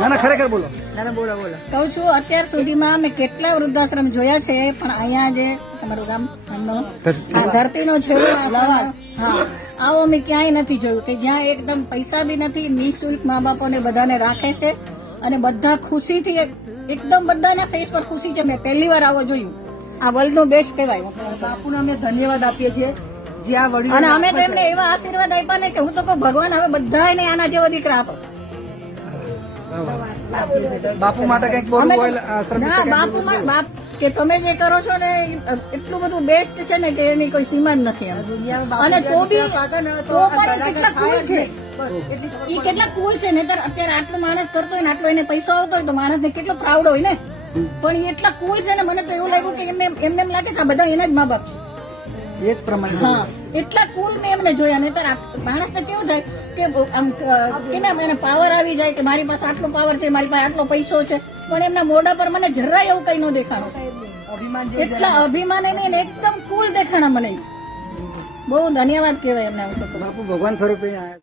ના ના ખરેખર બોલો. બોલો બોલો. કહું છું અત્યાર સુધીમાં મેં કેટલા વૃદ્ધાશ્રમ જોયા છે, પણ અહીંયા જે તમારું ગામ ધરતીનો છેડો, હા, આવો મેં ક્યાંય નથી જોયું કે જ્યાં એકદમ પૈસા બી નથી, નિઃશુલ્ક મા બાપોને બધાને રાખે છે અને બધા ખુશીથી એકદમ બધાના ફેસ પર ખુશી છે. મેં પહેલી વાર આવો જોયું. આ વર્લ્ડ નું બેસ્ટ કહેવાય. બાપુને અમે ધન્યવાદ આપીએ છીએ જે આ વડીલો અને અમે તો એમને એવા આશીર્વાદ આપ્યા ને કે હું તો કહું ભગવાન હવે બધાને આના જેવો દીકરા આપો. બાપુ માટે કંઈક બોલવું હોય આશ્રમ વિશે કંઈક બાપુ બાપ કે તમે જે કરો છો ને એટલું બધું બેસ્ટ છે ને કે એની કોઈ સીમા જ નથી એમ. અને તો બી તો પણ કેટલા કુલ છે, એ કેટલા કુલ છે. ને અત્યારે આટલું માણસ કરતો હોય ને આટલો એને પૈસો આવતો હોય તો માણસ ને કેટલો પ્રાઉડ હોય ને. પણ એ એટલા કુલ છે ને મને તો એવું લાગ્યું કે એમને એમ લાગે કે આ બધા એના જ મા બાપ છે. એ જ પ્રમાણે. હા, એટલા કુલ મેં એમને જોયા. નહીં માણસ ને કેવું થાય કે આમ કેના મને પાવર આવી જાય કે મારી પાસે આટલો પાવર છે, મારી પાસે આટલો પૈસો છે, પણ એમના મોઢા પર મને જરાય એવું કઈ ન દેખાણું. એટલા અભિમાન એને એકદમ કુલ દેખાણા મને. બહુ ધન્યવાદ કહેવાય એમને. બાપુ ભગવાન સ્વરૂપે આયા.